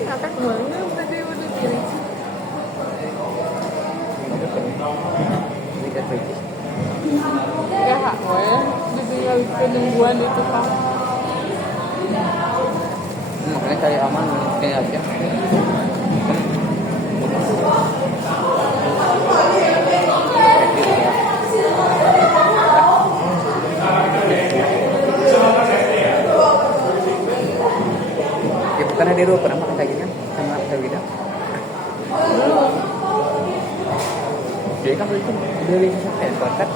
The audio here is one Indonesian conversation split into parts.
ngakak banget tadi udah diri. Ya hak weh, ditinggal penungguan di tukang. Makanya cari aman kayak aja. Ya bukannya di rumah pernah makan kayak gini kan sama Tawida. Jadi kan itu beli sampai berkat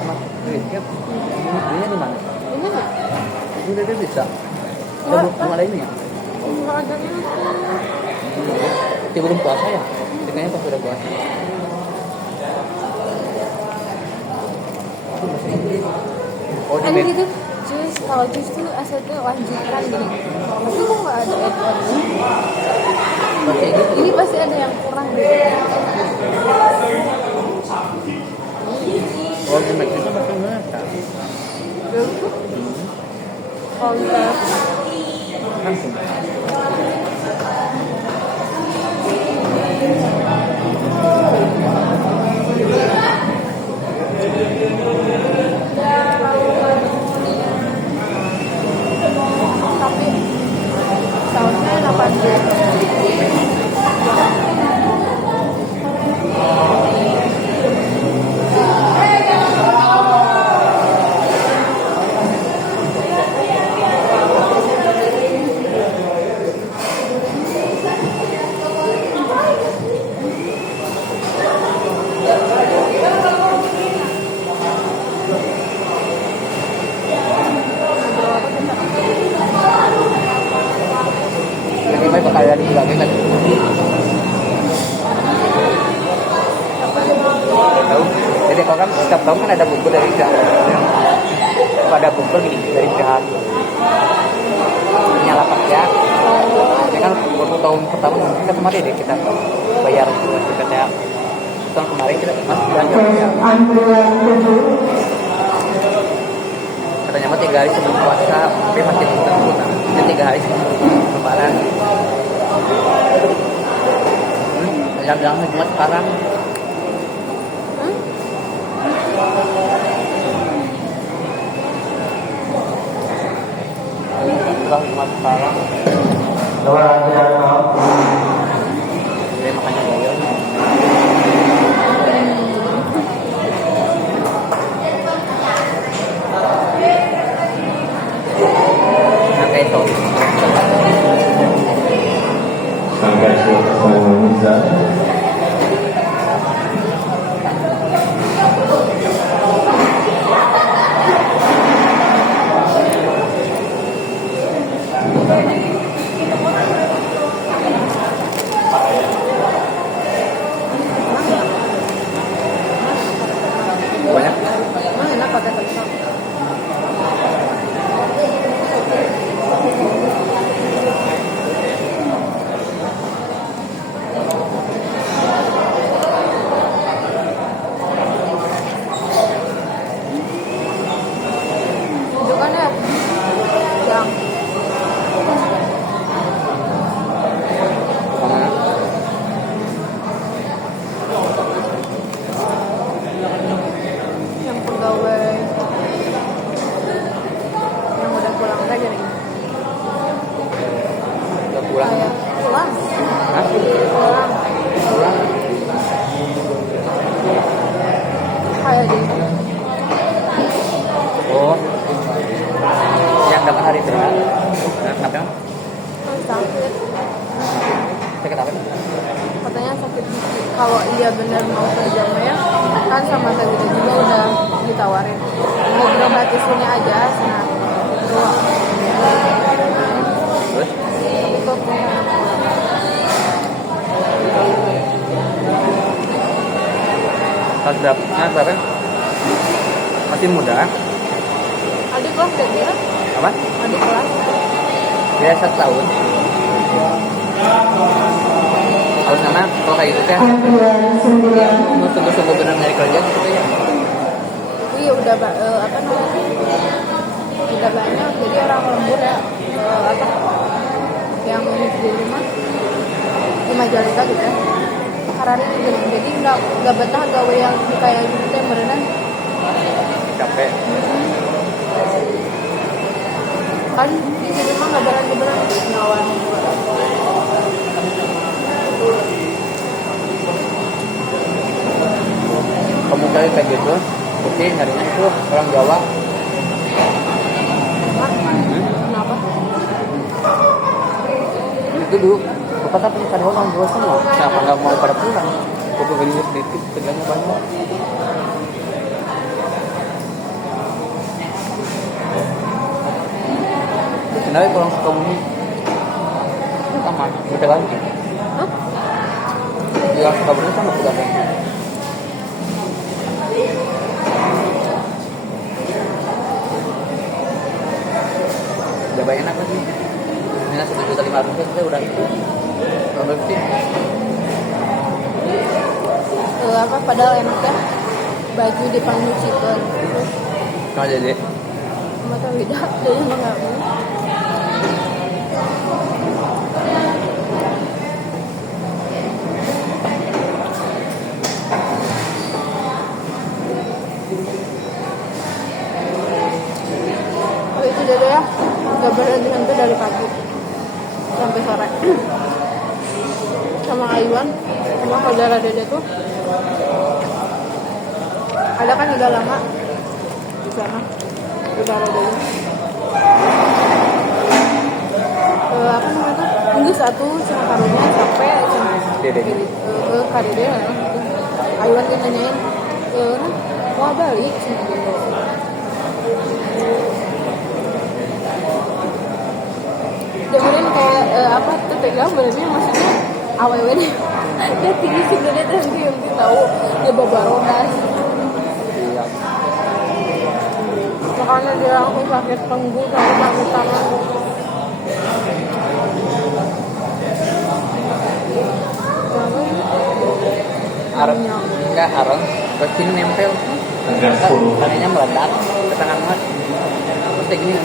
sama duitnya. Belinya di mana? Ini nggak? Udah bisa. Belum ada ini ya? Nggak ada itu. Ya belum puasa ya? Dengannya pas udah puasa. Oh, Kan gitu, jus kalau jus tuh asalnya lanjutan gini. Tapi kok nggak ada add-on? Ini pasti ada yang kurang gitu. Oh, di Mac itu masih nggak? Berapa? Kalau misalnya Langsung. tapi sausnya 80. Lebih baik bakal ada di belakang kan? Tahu? Jadi kalau kan setiap tahun kan ada buku dari pihak, ada buku gini dari pihak penyalapan ya. Ya kan waktu tahun pertama kita kemarin deh kita bayar PPTA. Tahun kemarin kita masih belanja ya. Katanya mah 3 hari sebelum puasa, tapi masih belum. Ya 3 hari sebelum Lebaran. Yang bilang cuma sekarang. Cuma sekarang. Jadi makanya bayar. Sampai itu. Sampai selesai. Banyak. Emang enak pakai kentang? Itu kan ya yang Kemana? yang pegawai yang udah pulang teh gini. Udah pulang. Kayak pulang. Hah? Pulang. Pulang. Kayak gitu. Oh. Yang dapat hari berat. Nah, kenapa? Sakit. Sakit apa? Katanya sakit gigi. Kalau dia benar mau kerja ya kan sama Tawida juga udah ditawarin mau berobat di sini aja sana doang. Terus? Tapi kok pulang. Kelas berapa? Nah, berapa? Masih muda. Adik kelas deh dia. Apa? Adik kelas. Dia 1 tahun. Harus nama kalau kayak gitu kan tunggu benar nyari kerja gitu ya. Iya udah apa namanya? Udah banyak jadi orang lembur ya apa yang di rumah Majalengka gitu ya karena jadi nggak betah gawe yang kayak gitu teh berenang capek. kan di sini mah nggak beran ngawan Kamu kali kayak gitu, oke nyarinya itu orang Jawa. kenapa Itu dulu, bapak punya karyawan orang Jawa semua. Kenapa nggak mau pada pulang? Kopi beli sedikit, kerjanya banyak. Sebenarnya kalau Sukabumi sama, udah ganti. Hah? Yang Sukabumi sama udah ganti. Udah banyak enak lagi. Ini 1.500.000 kita udah itu. Berarti Apa padahal enak ya baju dipanggungkan nggak jadi. mata lidah jadi emang nggak mau itu deh ya nggak berhenti dari pagi sampai sore sama Aywan sama saudara Dede tuh ada kan udah lama di sana saudara Dede apa namanya tuh minggu satu cuma karunya capek cuma Dede. Karide ya Aywan tuh nanyain mau balik sih dengerin kayak apa tuh tegang benernya maksudnya aww nih dia tinggi sih dia yang tahu dia babaronas Iya. makanya dia langsung sakit tenggul sama sakit tangan Areng enggak areng terus ini nempel tadinya meledak ke tangan mas terus kayak gini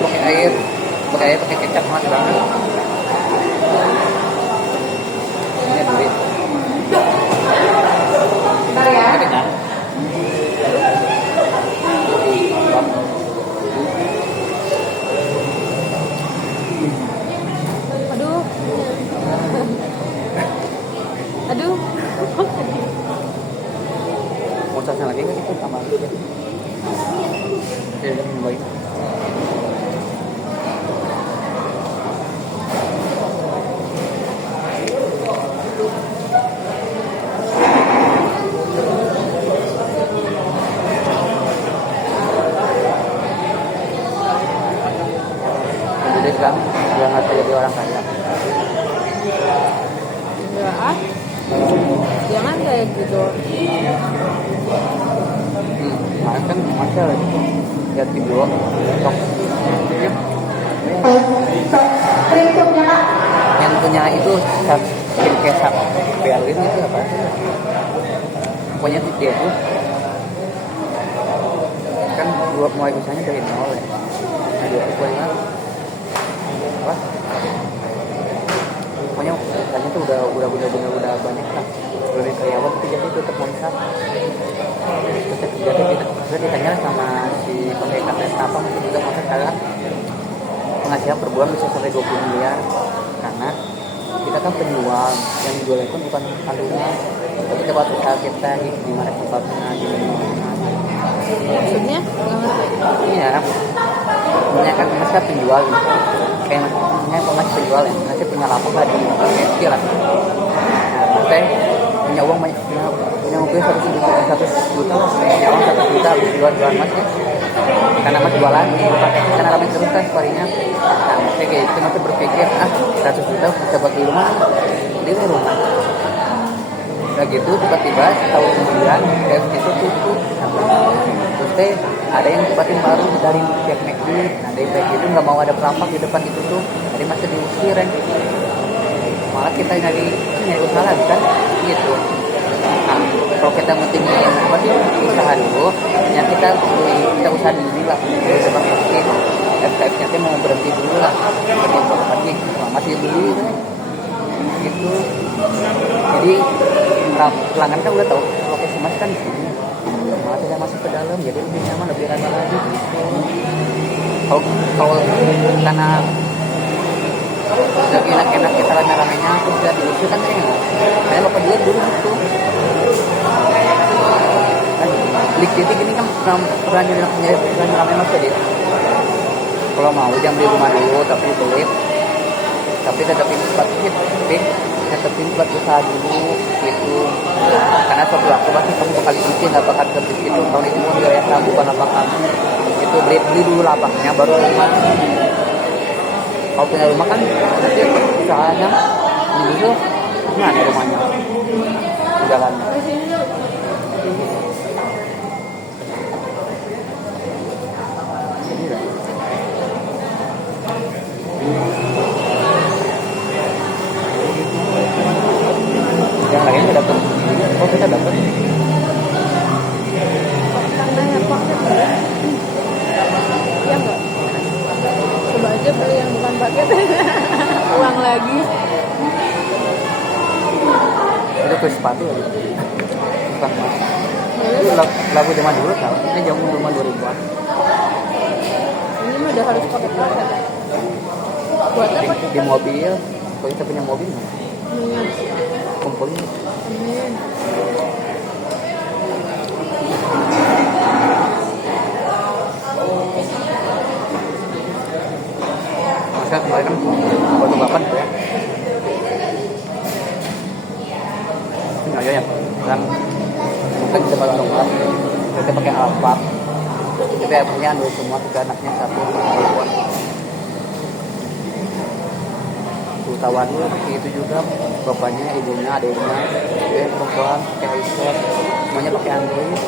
pakai air pakai kecap mas banget ini duit kenyang aduh aduh mau sasar lagi nggak itu sama aja ya udah minum baik. Jadi kan dia nggak jadi orang kaya. ya jangan kayak gitu Kemarin kan masih lihat video TikTok yang punya itu skincare Berlin itu apa? Pokoknya dia itu kan buat mulai usahanya dari nol ya. Nah, dia itu punya apa? Pokoknya usahanya tuh udah banyak lah. Dari karyawan tapi jadi tetap monster. Terus ditanya sama si pemilik kantor apa mungkin juga maksud kalian penghasilan per bulan bisa sampai 20 miliar karena kita kan penjual yang dijual itu bukan kandungan tapi tempat usaha kita di mana tempatnya di mana maksudnya iya punya kan masa penjual kayak punya masih penjual ya masih punya lapak lah di KFC lah nah maksudnya punya uang banyak punya mungkin 100 juta lah punya uang 1 juta habis jual mas ya karena mas jualan karena ramai terus kan story-nya nah maksudnya kayak gitu masih berpikir 100 juta bisa buat di rumah udah gitu tiba-tiba tahun kemudian KFC itu tutup terus teh ada yang tempatin baru dari Jack McD nah dari Jack itu nggak mau ada perampok di depan itu tuh jadi masih diusir kan malah kita nyari usaha lagi kan gitu nah kalau kita mentingin apa sih usaha dulu yang kita usaha dulu lah sebab mungkin FKF-nya mau berhenti dulu lah berhenti lagi masih beli kan pelanggan kan udah tahu lokasi mas kan di sini. Nah, saya masuk ke dalam jadi lebih nyaman, lebih rame lagi gitu. Kalau karena lagi enak-enak kita rame-ramenya terus gak diusir kan enak. Saya bapak juga dulu gitu. Kan Blik titik ini kan berani rame mas jadi. Kalau mau jangan beli rumah dulu tapi beli. Tapi tetapin usaha dulu gitu. Karena suatu waktu pasti kamu bakal diisi nggak bakal kebeli itu. Tahun itu mau biaya tahu bukan lapak kamu. Itu beli dulu lapaknya baru rumah. Kalau punya rumah kan nanti usahanya ini dulu mana rumahnya jalan. Yang lain udah dapat. Oh kita dapat. Tandanya kok ya enggak? Coba aja beli yang bukan paket. Uang lagi. Itu ke sepatu lagi. Bukan mas. Itu lagu zaman dulu tau. Ini jam rumah 2000-an. Ini mah udah harus pakai paket. Buat apa? Di mobil. Kalau kita punya mobil nggak? Punya. Kumpulin. Amin. Masa kemarin kan waktu bapak ya. Ini aja ya. Kan mungkin kita baru rumah. Kita pakai Alfa. Kita punya Android semua, tiga anaknya satu iPhone. Tawan itu juga bapaknya, ibunya, adiknya, perempuan pakai iPhone, semuanya pakai Android.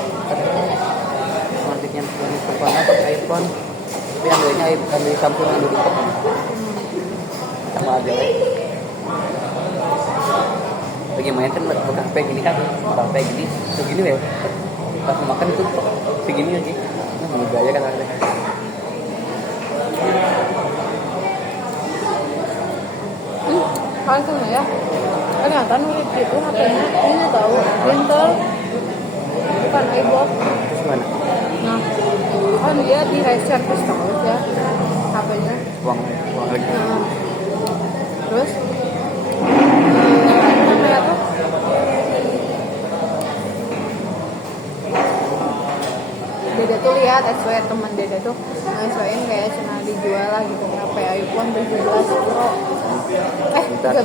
Selanjutnya perempuannya pakai iPhone, tapi Androidnya Android Samsung yang dulu sama aja. Bagaimana kan bukan HP gini kan, bukan HP gini, segini ya. Pas makan itu segini lagi, gaya kan ada. Langsung ya. Ternyata nulis itu HP-nya ini tahu Intel bukan iBox. Terus mana? Nah, kan dia di service terus ya HP-nya. Uang lagi. Nah, terus namanya tuh Dede tuh lihat SW teman Dede tuh SW-in kayak cuma dijual lah gitu HP iPhone 17 Pro 13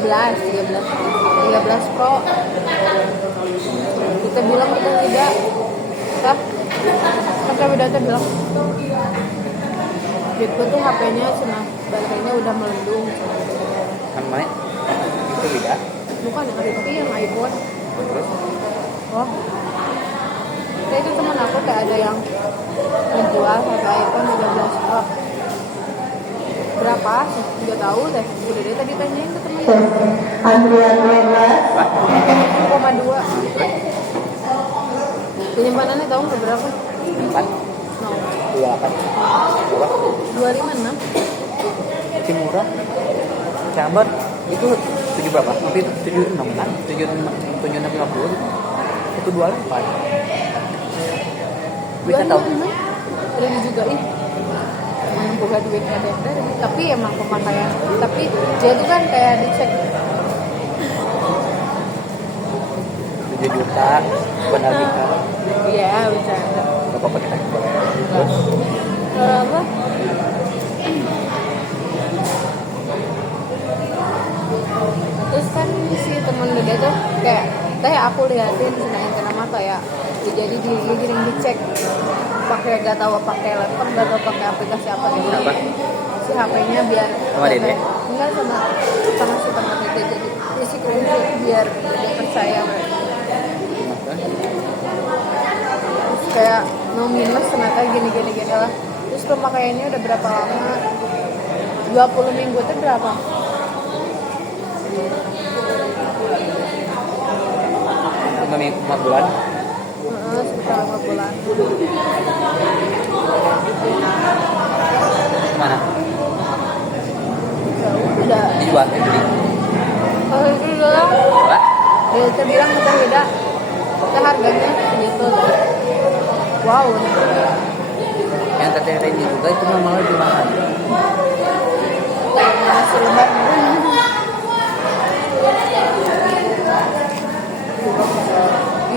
Pro kita bilang kita tidak kita beda bilang gitu tuh HP-nya cuma baterainya udah melendung Kan mana? Itu beda. bukan yang iPhone Terus oh saya itu teman aku kayak ada yang menjual HP iPhone 13 Pro berapa sih? Nggak tahu deh. Udah deh tadi tanyain ke temen. Andrea 1,2. Penyimpanannya tahu nggak berapa? 4, No. 28, 256. masih murah. Cabar itu 7 berapa? Waktu itu 76 kan? 7650 itu 28. Bisa tahu? 256. Udah juga ih. Buka duitnya Dede, tapi emang pemakaian. Tapi dia tuh kan kayak dicek 7 juta benar kita. iya bercanda Gak apa-apa kita. Terus apa terus kan si temen Dede tuh kayak aku liatin senain kenapa kayak jadi digiring dicek pakai gak tahu pakai laptop gak tahu pakai aplikasi apa gitu apa? si HP-nya biar Sama Dede? enggak sama si teman Dede jadi isi screenshot biar Dede percaya terus kayak no minus ternyata gini lah terus pemakaiannya udah berapa lama 20 minggu itu berapa 5 bulan. sekitar 5 bulan Mana? udah Dijual beli. kalau itu udah Apa? Ya saya bilang kita beda, kita harganya segitu tuh. Wow. Yang teteh ini juga itu mah malah lebih mahal. Masih lebar.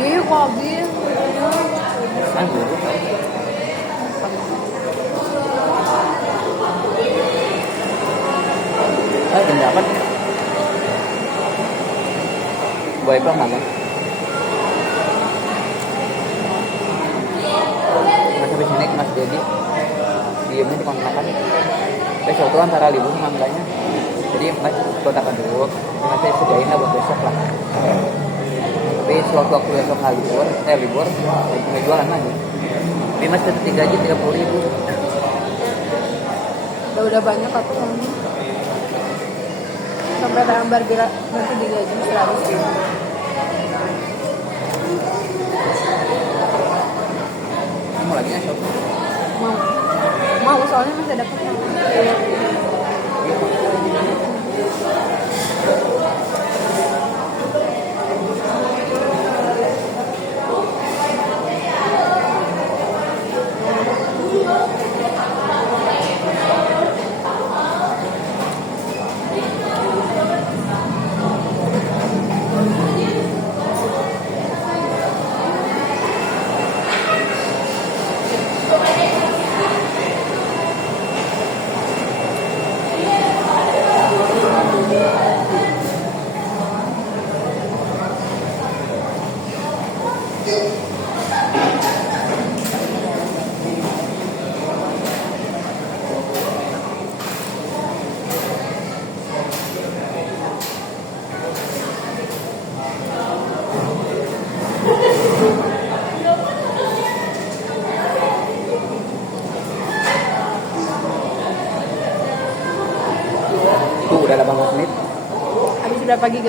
Ih, kok habis? Kan dulu. Jam berapa? Boleh pulang mana? Mas habis naik Mas Dedi diemnya di kontrakan. Besok tuh antara libur sama enggaknya. Jadi Mas kontrakan dulu. Mas saya sediain lah buat besok lah. Tapi sewaktu besok nggak libur, nggak jualan lagi. Tapi Mas tetap gaji 30.000. Udah banyak aku sampai hambar bila nanti digaji 100.000. Kamu lagi nggak shop? Mau soalnya masih dapat. Tuh udah 18 menit. Habis berapa giga?